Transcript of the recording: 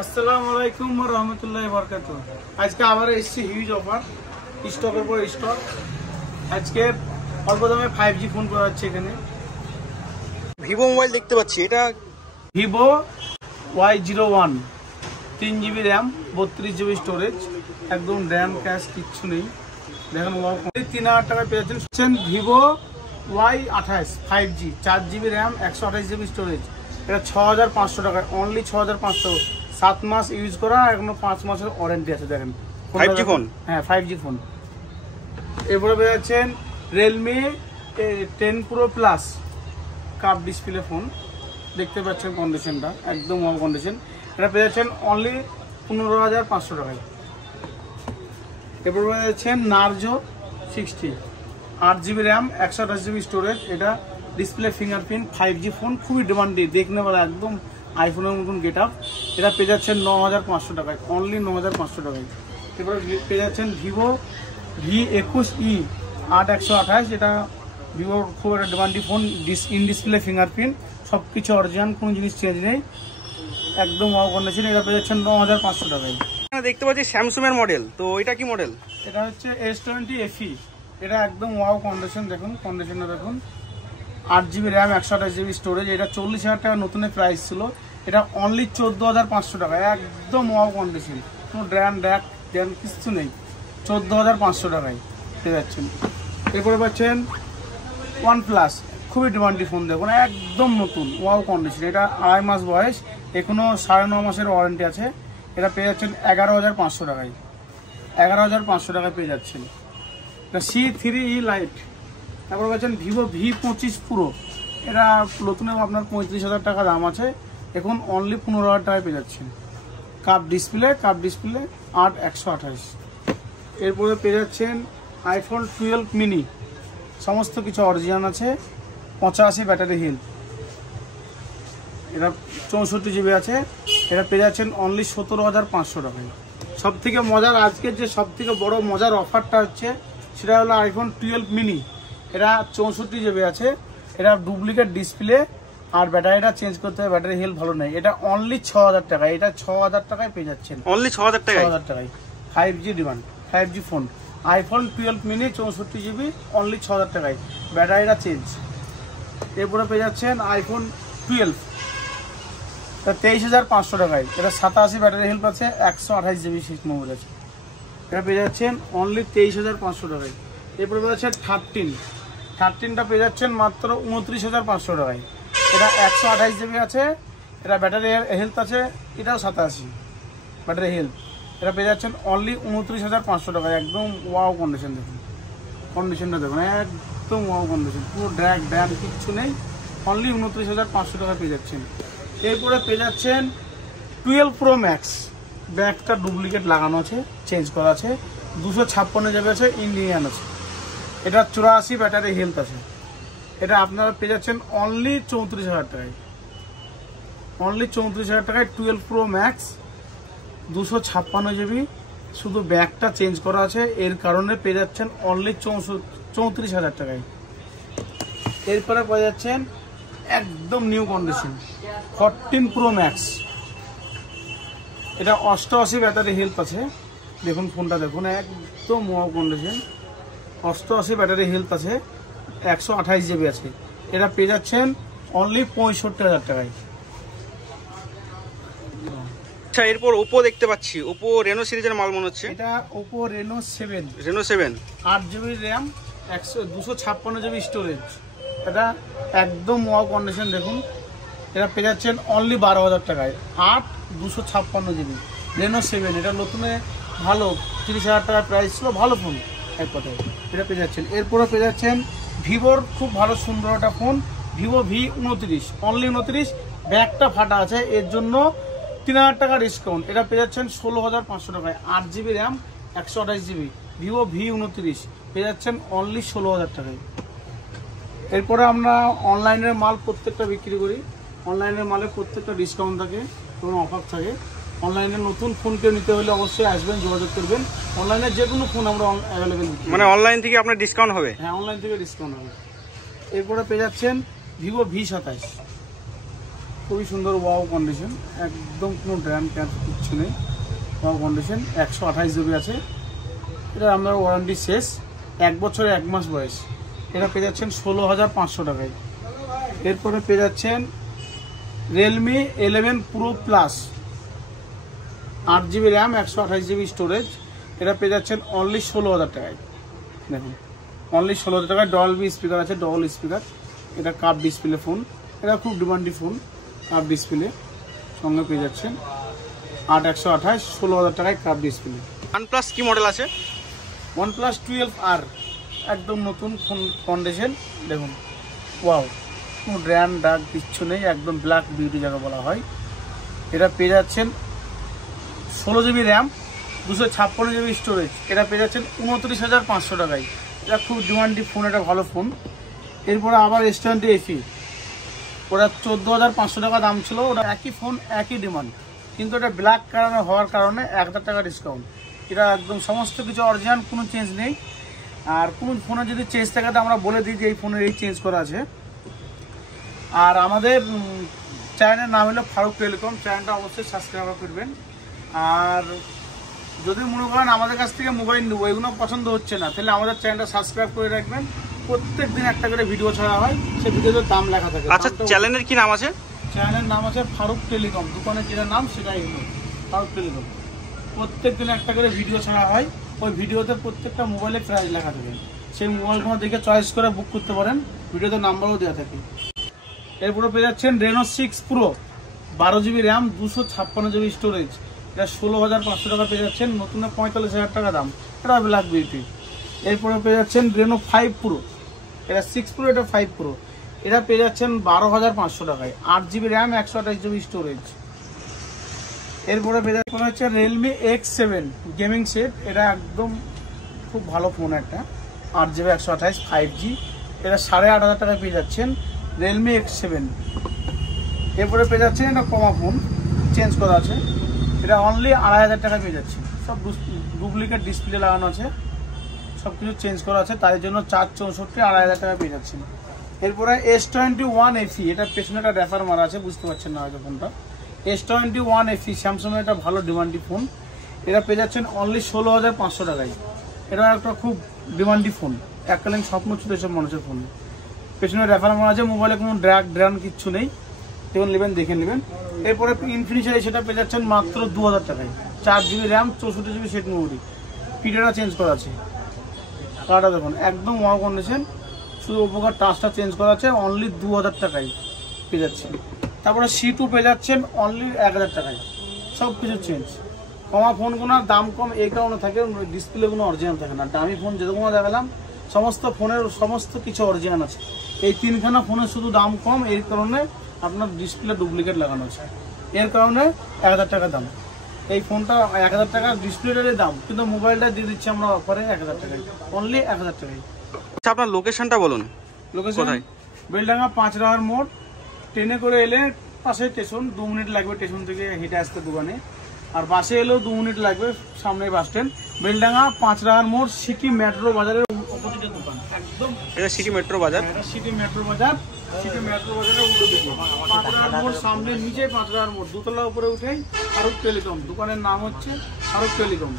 আসসালামু আলাইকুম ওয়া রাহমাতুল্লাহি ওয়া বারাকাতুহু। আজকে আবার এসেছি হিউজ অফার, স্টকের পর স্টক। আজকে অল্প দামে 5G ফোন পাওয়া যাচ্ছে এখানে। ভিভো মোবাইল দেখতে পাচ্ছি, এটা Vivo Y01 3GB RAM 32GB storage, একদম র্যাম ক্যাশ কিচ্ছু নেই। দেখেন 3000 টাকায় পেয়ে যাচ্ছেন Vivo Y28 5G 4GB RAM 128GB storage. এটা 6500 টাকায়, অনলি 6500। 7 মাস ইউজ করা, এখনো 5 মাসের ওয়ারেন্টি আছে। দেখেন 5G ফোন, হ্যাঁ 5G ফোন। এরপরে পেয়ে যাচ্ছেন Realme 10 Pro plus cup display phone. দেখতে পাচ্ছেন কন্ডিশনটা একদম ওয়াও কন্ডিশন। এটা পেয়ে যাচ্ছেন অনলি 15500 টাকায়। এরপর পেয়ে যাচ্ছেন Narzo 60 8GB RAM 128GB storage. এটা ডিসপ্লে ফিঙ্গারপ্রিন্ট 5G ফোন, খুবই ডিমান্ডি, দেখনে বলা একদম আইফোনের মতন গেট আপ। এটা পেয়ে যাচ্ছেন 9500 টাকায়, অনলি 9500 টাকায়। এরপরে পেয়ে যাচ্ছেন ভিভো V21e 8128। এটা ভিভোর খুব একটা ডিমান্ডি ফোন, ইন ডিসপ্লে ফিঙ্গারপ্রিন্ট, সব কিছু অরিজিনাল, কোনো জিনিস চেঞ্জ নেই, একদম ওয়াও কন্ডিশন। এটা পেয়ে যাচ্ছেন 9500 টাকায়। দেখতে পাচ্ছি স্যামসাং এর মডেল, তো এটা কি মডেল? এটা হচ্ছে S20 FE। এটা একদম ওয়াও কন্ডিশন, দেখুন কন্ডিশনটা দেখুন। 8GB RAM 128GB storage. এটা 40,000 টাকা নতুন প্রাইস ছিল, এটা অনলি 14,500 টাকা, একদম ওয়াও কন্ডিশন, কোনো ড্যান কিছু নেই। 14,500 টাকায় পেয়ে যাচ্ছেন। এরপরে পাচ্ছেন OnePlus, খুবই ডিমান্ডি ফোন, দেখুন একদম নতুন ওয়াও কন্ডিশন। এটা 2.5 মাস বয়স, এখনো 9.5 মাসের ওয়ারেন্টি আছে। এটা পেয়ে যাচ্ছেন 11,500 টাকায়, 11,500 টাকায় পেয়ে যাচ্ছেন। এটা C3e লাইট। তারপরে পাচ্ছেন ভিভো V25 Pro। এটা নতুন আপনার 35,000 টাকা দাম আছে, এখন অনলি 15,000 টাকায় পেয়ে যাচ্ছেন। Cup display 8/128। এরপরে পেয়ে যাচ্ছেন iPhone 12 mini, সমস্ত কিছু অরিজিনাল আছে, 85 ব্যাটারি হেলথ। এটা 64GB আছে। এটা পেয়ে যাচ্ছেন অনলি 17,500 টাকায়। সব থেকে মজার, আজকের যে সব থেকে বড় মজার অফারটা হচ্ছে সেটা হলো iPhone 12 mini। এটা 64GB আছে। এটা ডুপ্লিকেট ডিসপ্লে, আর ব্যাটারিটা চেঞ্জ করতে হবে, ব্যাটারি হেলথ ভালো নেই। এটা অনলি 6,000 টাকায়, এটা 6,000 টাকায় পেয়ে যাচ্ছেন, অনলি 6,000 টাকায়। 6,000 টাকায় 5G demand, 5G phone iPhone 12 mini 64GB, only 6,000 টাকায়, ব্যাটারিটা চেঞ্জ। এরপরে পেয়ে যাচ্ছেন iPhone 12, এটা 23,500 টাকায়। এটা 87 ব্যাটারি হেলথ আছে, 128GB সিক্স মেমোরি আছে। এটা পেয়ে যাচ্ছেন অনলি 23,500 টাকায়। এরপরে পেয়ে যাচ্ছেন 13টা পেয়ে যাচ্ছেন মাত্র 29,500 টাকায়। এটা 128GB আছে। এটা ব্যাটারি হেলথ আছে, এটাও 87 ব্যাটারি হেলথ। এটা পেয়ে যাচ্ছেন অনলি 29,500 টাকায়, একদম ওয়াও কন্ডিশন। দেখুন কন্ডিশনটা দেখুন, একদম ওয়াও কন্ডিশন, পুরো ড্যাম কিচ্ছু নেই, অনলি 29,500 টাকায় পেয়ে যাচ্ছেন। এরপরে পেয়ে যাচ্ছেন 12 Pro Max, ব্যাগটা ডুপ্লিকেট লাগানো আছে, চেঞ্জ করা আছে, 256GB আছে, ইন্ডিয়ান আছে। এটা 84 ব্যাটারি হেলথ আছে। এটা আপনারা পেয়ে যাচ্ছেন অনলি 34,000 টাকায়, অনলি 34,000 টাকায় 12 Pro Max 256GB। শুধু ব্যাগটা চেঞ্জ করা আছে, এর কারণে পেয়ে যাচ্ছেন অনলি 34,000 টাকায়। এরপরে পেয়ে যাচ্ছেন একদম নিউ কন্ডিশন 14 Pro Max। এটা 88 ব্যাটারি হেলথ আছে। দেখুন ফোনটা দেখুন, একদম ওয়াও কন্ডিশন, 88 ব্যাটারি হেলথ আছে, 128GB আছে। এটা পেয়ে যাচ্ছেন অনলি 65,000 টাকায়। আচ্ছা, এরপর ওপো দেখতে পাচ্ছি, ওপো রেনো সিরিজের মাল মনে হচ্ছে। এটা Oppo Reno 7, 8GB RAM 256GB storage. এটা একদম ওয়াও কন্ডিশন, দেখুন এটা পেয়ে যাচ্ছেন অনলি 12,000 টাকায়, 256GB রেনো 7। এটা নতুনে ভালো, 30,000 টাকার প্রাইস ছিল, ভালো ফোন এক কথায়, এটা পেয়ে যাচ্ছেন। এরপরে পেয়ে যাচ্ছেন ভিভোর খুব ভালো সুন্দর একটা ফোন, ভিভো V29, অনলি 29, ব্যাগটা ফাটা আছে, এর জন্য 3,000 টাকা ডিসকাউন্ট। এটা পেয়ে যাচ্ছেন 16,500 টাকায়, 8GB RAM 128GB, Vivo V29 পেয়ে যাচ্ছেন অনলি 16,000 টাকায়। এরপরে আমরা অনলাইনের মাল প্রত্যেকটা বিক্রি করি, অনলাইনের মালে প্রত্যেকটা ডিসকাউন্ট থাকে, কোনো অফার থাকে। অনলাইনে নতুন ফোন কেউ নিতে হলে অবশ্যই আসবেন, যোগাযোগ করবেন। অনলাইনে যে কোনো ফোন আমরা অ্যাভেলেবেল, মানে অনলাইন থেকে আপনার ডিসকাউন্ট হবে? হ্যাঁ, অনলাইন থেকে ডিসকাউন্ট হবে। এরপরে পেয়ে যাচ্ছেন ভিভো V27, খুবই সুন্দর ওয়াও কন্ডিশন, একদম কোনো ড্যাম ক্যাপ কিচ্ছু নেই, ওয়াও কন্ডিশন। 128 জিবি আছে। এটা আপনার ওয়ারেন্টি শেষ, 1 বছর 1 মাস বয়স। এটা পেয়ে যাচ্ছেন 16,500 টাকায়। এরপরে পেয়ে যাচ্ছেন Realme 11 pro plus, 8 GB RAM, 128 GB storage. এটা পেয়ে যাচ্ছেন অনলি 16,000 টাকায়। দেখুন অনলি 16,000 টাকায়। ডলবি স্পিকার আছে, ডবল স্পিকার। এটা কাপ ডিসপ্লে ফোন, এটা খুব ডিমান্ডি ফোন, কাপ ডিসপ্লে সঙ্গে পেয়ে যাচ্ছেন। 8/128, 16,000 টাকায় কাপ ডিসপ্লে। OnePlus কি মডেল আছে? OnePlus 12R, একদম নতুন ফোন কন্ডিশন। দেখুন ওয়াও, কোনো ড্যাম ডাক কিচ্ছু নেই, একদম ব্ল্যাক বিউটি যাকে বলা হয়। এটা পেয়ে যাচ্ছেন 16 জিবি র্যাম, 256 জিবি স্টোরেজ। এটা পেয়ে যাচ্ছেন 29,500 টাকায়। এটা খুব ডিমান্ডি ফোন, এটা ভালো ফোন। এরপরে আবার S20 FE, ওটা 14,500 টাকা দাম ছিল। ওটা একই ফোন, একই ডিমান্ড, কিন্তু এটা ব্ল্যাক কালার হওয়ার কারণে 1,000 টাকা ডিসকাউন্ট। এটা একদম সমস্ত কিছু অরিজিনাল, কোনো চেঞ্জ নেই। আর কোন ফোনে যদি চেঞ্জ থাকে তো আমরা বলে দিই যে এই ফোনের এই চেঞ্জ করা আছে। আর আমাদের চ্যানেলের নাম হলো ফারুক টেলিকম, চ্যানেলটা অবশ্যই সাবস্ক্রাইব করবেন। আর যদি মনে করেন আমাদের কাছ থেকে মোবাইল নেবো, এগুলো পছন্দ হচ্ছে না, তাহলে আমাদের চ্যানেলটা সাবস্ক্রাইব করে রাখবেন। প্রত্যেক দিন একটা করে ভিডিও ছাড়া হয়, সেই ভিডিওতে দাম লেখা থাকে। আচ্ছা, চ্যানেলের কি নাম আছে? চ্যানেলের নাম আছে ফারুক টেলিকম, দোকানের যেটা নাম সেটাই হলো ফারুক টেলিকম। প্রত্যেক দিন একটা করে ভিডিও ছাড়া হয়, ওই ভিডিওতে প্রত্যেকটা মোবাইলে প্রাইস লেখা থাকে। সেই মোবাইলগুলো দেখে চয়েস করে বুক করতে পারেন, ভিডিওতে নাম্বারও দেওয়া থাকে। এরপরে পেয়ে যাচ্ছেন Reno 6 Pro, 12 GB RAM, 256 GB storage. এটা 16,500 টাকা পেয়ে যাচ্ছেন, নতুন 45,000 টাকা দাম। এটা ব্ল্যাক বিউটি। এরপরে পেয়ে যাচ্ছেন Reno 5 Pro, এটা 6 Pro, এটা 5 Pro। এটা পেয়ে যাচ্ছেন 12,500 টাকায়, 8 জিবি র্যাম, 128 জিবি স্টোরেজ। এরপরে পেয়ে যাচ্ছেন হচ্ছে Realme X7 গেমিং সেট। এটা একদম খুব ভালো ফোন একটা, 8 জিবি 128 5G। এটা 8,500 টাকায় পেয়ে যাচ্ছেন Realme X7। এরপরে পেয়ে যাচ্ছেন এটা কমা ফোন, চেঞ্জ করা আছে। এটা অনলি 2,500 টাকা পেয়ে যাচ্ছে। সব ডুপ্লিকেট ডিসপ্লে লাগানো আছে, সব কিছু চেঞ্জ করা আছে, তাই জন্য 464 2,500 টাকা পেয়ে যাচ্ছেন। এরপরে S21 FE, এটা পেছনে একটা র্যাপার মারা আছে, বুঝতে পারছেন না হয়তো ফোনটা। S21 FE স্যামসাংয়ের একটা ভালো ডিমান্ডি ফোন। এটা পেয়ে যাচ্ছেন অনলি 16,500 টাকায়। এটা একটা খুব ডিমান্ডি ফোন, এককালীন স্বপ্ন ছিল এসব মানুষের ফোন। পেছনে র্যাপার মারা আছে, মোবাইলে কোনো ড্রান কিচ্ছু নেই, যেমন নেবেন দেখে নেবেন। এরপরে ইনফিনিক্স সেটা পেয়ে যাচ্ছেন মাত্র 2,000 টাকায়, 4 GB RAM, 64 GB set memory. পিডিটা চেঞ্জ করা আছে, কার্ডটা দেখুন একদম ওয়াও কন্ডিশন, শুধু উপকার টাচটা চেঞ্জ করা আছে, অনলি 2,000 টাকায় পেয়ে যাচ্ছেন। তারপরে C2 পেয়ে যাচ্ছেন অনলি 1,000 টাকায়, সব কিছু চেঞ্জ। কমা ফোনগুলোর দাম কম এই কারণে থাকে, ডিসপ্লেগুলো অরিজিনাল থাকে না। দামি ফোন যেরকম দেখালাম, সমস্ত ফোনের সমস্ত কিছু অরিজিনাল আছে। এই 3খানা ফোনের শুধু দাম কম, এই কারণে আপনার ডিসপ্লে ডুপ্লিকেট লাগানো আছে, এর কারণে 1,000 টাকা দাম। এই ফোনটা 1,000 টাকা ডিসপ্লেটারই দাম, কিন্তু মোবাইলটা দিয়ে দিচ্ছি আমরা অফারে 1,000 টাকায়, অনলি 1,000 টাকায়। আচ্ছা, আপনার লোকেশনটা বলুন। লোকেশন বেলডাঙ্গা 5 রাহার মোড়। ট্রেনে করে এলে পাশে স্টেশন, 2 মিনিট লাগবে স্টেশন থেকে হেঁটে আসতে দোকানে। আর বাসে এলেও 2 মিনিট লাগবে, সামনে বাস স্ট্যান্ড বেলডাঙ্গা 5 রাহার মোড়, সিটি মেট্রো বাজারের অপোজিটের দোকান একদম। এটা সিটি মেট্রো বাজার, এটা সিটি মেট্রো বাজার, সিটি মেট্রো বাজারের উল্টো দিকে 5 রাহার মোড়, সামনে নিচে 5 রাহার মোড়, 2 তলা উপরে উঠেই ফারুক টেলিকম। দোকানের নাম হচ্ছে ফারুক টেলিকম।